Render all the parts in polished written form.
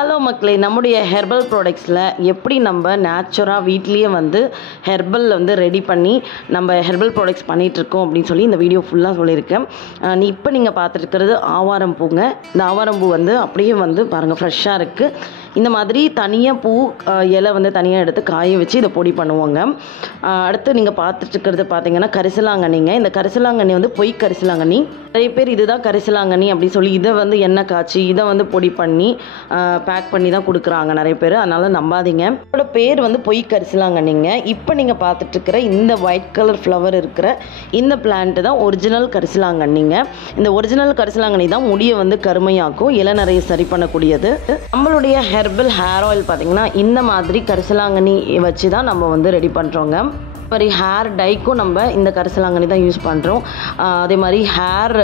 Hello மக்களே, நம்முடைய herbal ப்ராடக்ட்ஸில் எப்படி நம்ம நேச்சுராக வீட்லேயே வந்து ஹெர்பல் வந்து ரெடி பண்ணி நம்ம ஹெர்பல் ப்ராடக்ட்ஸ் பண்ணிகிட்ருக்கோம் அப்படின்னு சொல்லி இந்த வீடியோ ஃபுல்லாக சொல்லியிருக்கேன். இப்போ நீங்கள் பார்த்துருக்கிறது ஆவாரம் பூங்க. இந்த ஆவாரம் பூ வந்து அப்படியே வந்து பாருங்கள் ஃப்ரெஷ்ஷாக இருக்குது. இந்த மாதிரி தனியாக பூ இலை வந்து தனியாக எடுத்து காய வச்சு இதை பொடி பண்ணுவோங்க. அடுத்து நீங்கள் பார்த்துட்ருக்கிறது பார்த்தீங்கன்னா கரிசலாங்கண்ணிங்க. இந்த கரிசலாங்கண்ணி வந்து பொய் கரிசலாங்கண்ணி. நிறைய பேர் இதுதான் கரிசலாங்கண்ணி அப்படின்னு சொல்லி இதை வந்து எண்ணெய் காய்ச்சி இதை வந்து பொடி பண்ணி பேக் பண்ணி தான் கொடுக்குறாங்க நிறைய பேர். அதனால் நம்பாதீங்க. இதோட பேர் வந்து பொய் கரிசலாங்கண்ணிங்க. இப்போ நீங்கள் பார்த்துட்ருக்கிற இந்த ஒயிட் கலர் ஃப்ளவர் இருக்கிற இந்த பிளான்ட்டு தான் ஒரிஜினல் கரிசலாங்கண்ணிங்க. இந்த ஒரிஜினல் கரிசலாங்கண்ணி தான் முடியை வந்து கருமையாக்கும், இளநரையை சரி பண்ணக்கூடியது. நம்மளுடைய ஹெர்பல் ஹேர் ஆயில் பார்த்திங்கன்னா இந்த மாதிரி கரிசலாங்கண்ணி வச்சு தான் நம்ம வந்து ரெடி பண்ணுறோங்க. மாதிரி ஹேர் டைக்கும் நம்ம இந்த கரிசலாங்கண்ணி தான் யூஸ் பண்ணுறோம். அதே மாதிரி ஹேர்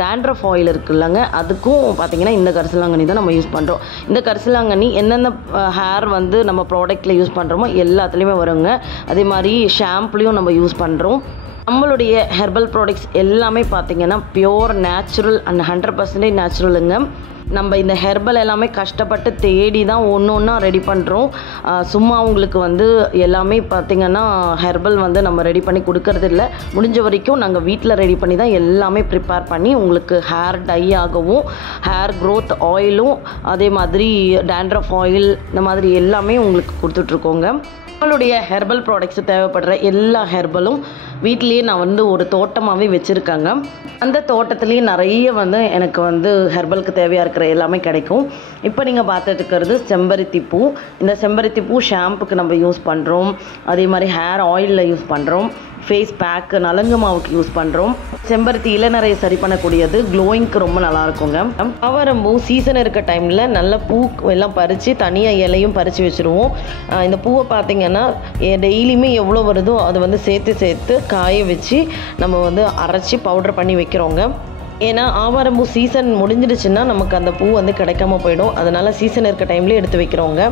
டேண்ட்ரஃப் ஆயில் இருக்குல்லங்க, அதுக்கும் பார்த்திங்கன்னா இந்த கரிசலாங்கண்ணி தான் நம்ம யூஸ் பண்ணுறோம். இந்த கரிசலாங்கண்ணி எந்தெந்த ஹேர் வந்து நம்ம ப்ராடக்ட்டில் யூஸ் பண்ணுறோமோ எல்லாத்துலேயுமே வருங்க. அதே மாதிரி ஷாம்புலையும் நம்ம யூஸ் பண்ணுறோம். நம்மளுடைய ஹெர்பல் ப்ராடக்ட்ஸ் எல்லாமே பார்த்திங்கன்னா பியோர் நேச்சுரல் அண்ட் 100% நேச்சுரலுங்க. நம்ம இந்த ஹெர்பல் எல்லாமே கஷ்டப்பட்டு தேடி தான் ஒன்று ஒன்றா ரெடி பண்ணுறோம். சும்மா உங்களுக்கு வந்து எல்லாமே பார்த்திங்கன்னா ஹெர்பல் வந்து நம்ம ரெடி பண்ணி கொடுக்கறது இல்லை. முடிஞ்ச வரைக்கும் நாங்கள் வீட்டில் ரெடி பண்ணி தான் எல்லாமே ப்ரிப்பேர் பண்ணி உங்களுக்கு ஹேர் டை ஆகவும் ஹேர் க்ரோத் ஆயிலும் அதே மாதிரி டேண்ட்ரஃப் ஆயில் இந்த மாதிரி எல்லாமே உங்களுக்கு கொடுத்துட்ருக்கோங்க. நம்மளுடைய ஹெர்பல் ப்ராடக்ட்ஸ் தேவைப்படுற எல்லா ஹெர்பலும் வீட்லேயே நான் வந்து ஒரு தோட்டமாகவே வச்சுருக்காங்க. அந்த தோட்டத்துலேயே நிறைய வந்து எனக்கு வந்து ஹெர்பலுக்கு தேவையாக இருக்கிற எல்லாமே கிடைக்கும். இப்போ நீங்கள் பார்த்துட்டு இருக்கிறது செம்பருத்தி பூ. இந்த செம்பருத்தி பூ ஷாம்புக்கு நம்ம யூஸ் பண்ணுறோம். அதே மாதிரி ஹேர் ஆயிலில் யூஸ் பண்ணுறோம். ஃபேஸ் பேக்கு நலங்கு மாவுக்கு யூஸ் பண்ணுறோம். செம்பருத்தி இளநரையை சரி பண்ணக்கூடியது, க்ளோயிங்க்கு ரொம்ப நல்லாயிருக்குங்க. ஆவாரம்பூ சீசன் இருக்க டைமில் நல்ல பூ எல்லாம் பறித்து தனியாக இலையும் பறித்து வச்சுருவோம். இந்த பூவை பார்த்திங்கன்னா டெய்லியுமே எவ்வளோ வருதோ அது வந்து சேர்த்து காய வச்சு நம்ம வந்து அரைச்சி பவுடர் பண்ணி வைக்கிறோங்க. ஏன்னா ஆவாரம்பூ சீசன் முடிஞ்சிடுச்சுன்னா நமக்கு அந்த பூ வந்து கிடைக்காம போயிடும். அதனால் சீசன் இருக்க டைம்லேயே எடுத்து வைக்கிறோங்க.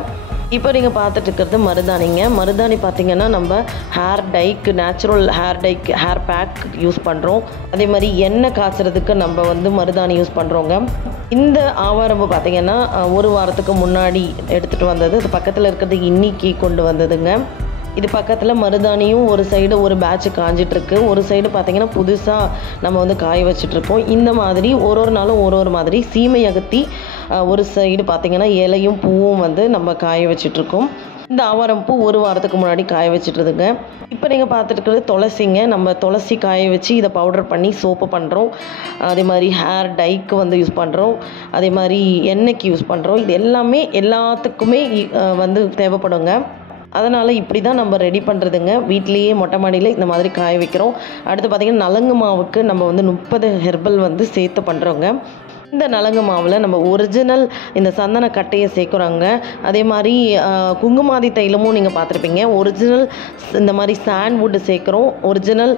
இப்போ நீங்கள் பார்த்துட்டு இருக்கிறது மருதாணிங்க. மருதாணி பார்த்திங்கன்னா நம்ம ஹேர் டைக்கு, நேச்சுரல் ஹேர் டைக்கு, ஹேர் பேக் யூஸ் பண்ணுறோம். அதே மாதிரி எண்ணெய் காய்ச்சறதுக்கு நம்ம வந்து மருதாணி யூஸ் பண்ணுறோங்க. இந்த ஆவாரம்பு பார்த்திங்கன்னா ஒரு வாரத்துக்கு முன்னாடி எடுத்துகிட்டு வந்தது. இது பக்கத்தில் இருக்கிறது இன்னைக்கு கொண்டு வந்ததுங்க. இது பக்கத்தில் மருதாணியும் ஒரு சைடு ஒரு பேட்ச் காஞ்சிட்ருக்கு, ஒரு சைடு பார்த்திங்கன்னா புதுசாக நம்ம வந்து காய வச்சிட்ருக்கோம். இந்த மாதிரி ஒரு நாளும் ஒரு மாதிரி சீமை அகத்தி ஒரு சைடு பார்த்திங்கன்னா இலையும் பூவும் வந்து நம்ம காய வச்சிட்ருக்கோம். இந்த ஆவாரம் பூ ஒரு வாரத்துக்கு முன்னாடி காய வச்சுட்டுருதுங்க. இப்போ நீங்கள் பார்த்துட்டு துளசிங்க. நம்ம துளசி காய வச்சு இதை பவுடர் பண்ணி சோப்பு பண்ணுறோம். அதே மாதிரி ஹேர் டைக்கு வந்து யூஸ் பண்ணுறோம். அதே மாதிரி எண்ணெய்க்கு யூஸ் பண்ணுறோம். இது எல்லாமே எல்லாத்துக்குமே வந்து தேவைப்படுங்க. அதனால் இப்படி தான் நம்ம ரெடி பண்ணுறதுங்க. வீட்லேயே மொட்டை மாடியில் இந்த மாதிரி காய வைக்கிறோம். அடுத்து பார்த்திங்கன்னா நலங்கு மாவுக்கு நம்ம வந்து 30 ஹெர்பல் வந்து சேர்த்து பண்ணுறோங்க. இந்த நலங்கு மாவில் நம்ம ஒரிஜினல் இந்த சந்தன கட்டையை சேர்க்குறாங்க. அதே மாதிரி குங்குமாதி தைலமும் நீங்கள் பார்த்துருப்பீங்க. ஒரிஜினல் இந்த மாதிரி சாண்ட்வுட் சேர்க்குறோம். ஒரிஜினல்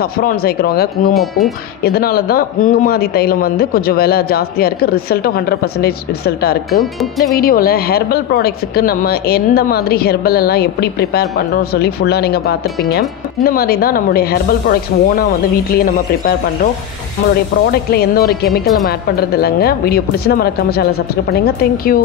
சஃப்ரான் சேர்க்குறோங்க, குங்குமப்பூ. இதனால தான் குங்குமாதி தைலம் வந்து கொஞ்சம் விலை ஜாஸ்தியாக இருக்குது. ரிசல்ட்டும் 100% ரிசல்ட்டாக இருக்குது. இந்த வீடியோவில் ஹெர்பல் ப்ராடக்ட்ஸுக்கு நம்ம எந்த மாதிரி ஹெர்பல் எல்லாம் எப்படி ப்ரிப்பேர் பண்ணுறோம்னு சொல்லி ஃபுல்லாக நீங்கள் பார்த்துருப்பீங்க. இந்த மாதிரி தான் நம்மளுடைய ஹெர்பல் ப்ராடக்ட்ஸ் ஓனாக வந்து வீட்லேயே நம்ம ப்ரிப்பேர் பண்ணுறோம். நம்மளுடைய ப்ராடக்ட்டில் எந்த ஒரு கெமிக்கல் நம்ம ஆட் பண்ணுறது இல்லைங்க. வீடியோ பிடிச்சினா மறக்காமல் சேனலை சப்ஸ்கிரைப் பண்ணுங்கள். தேங்க்யூ.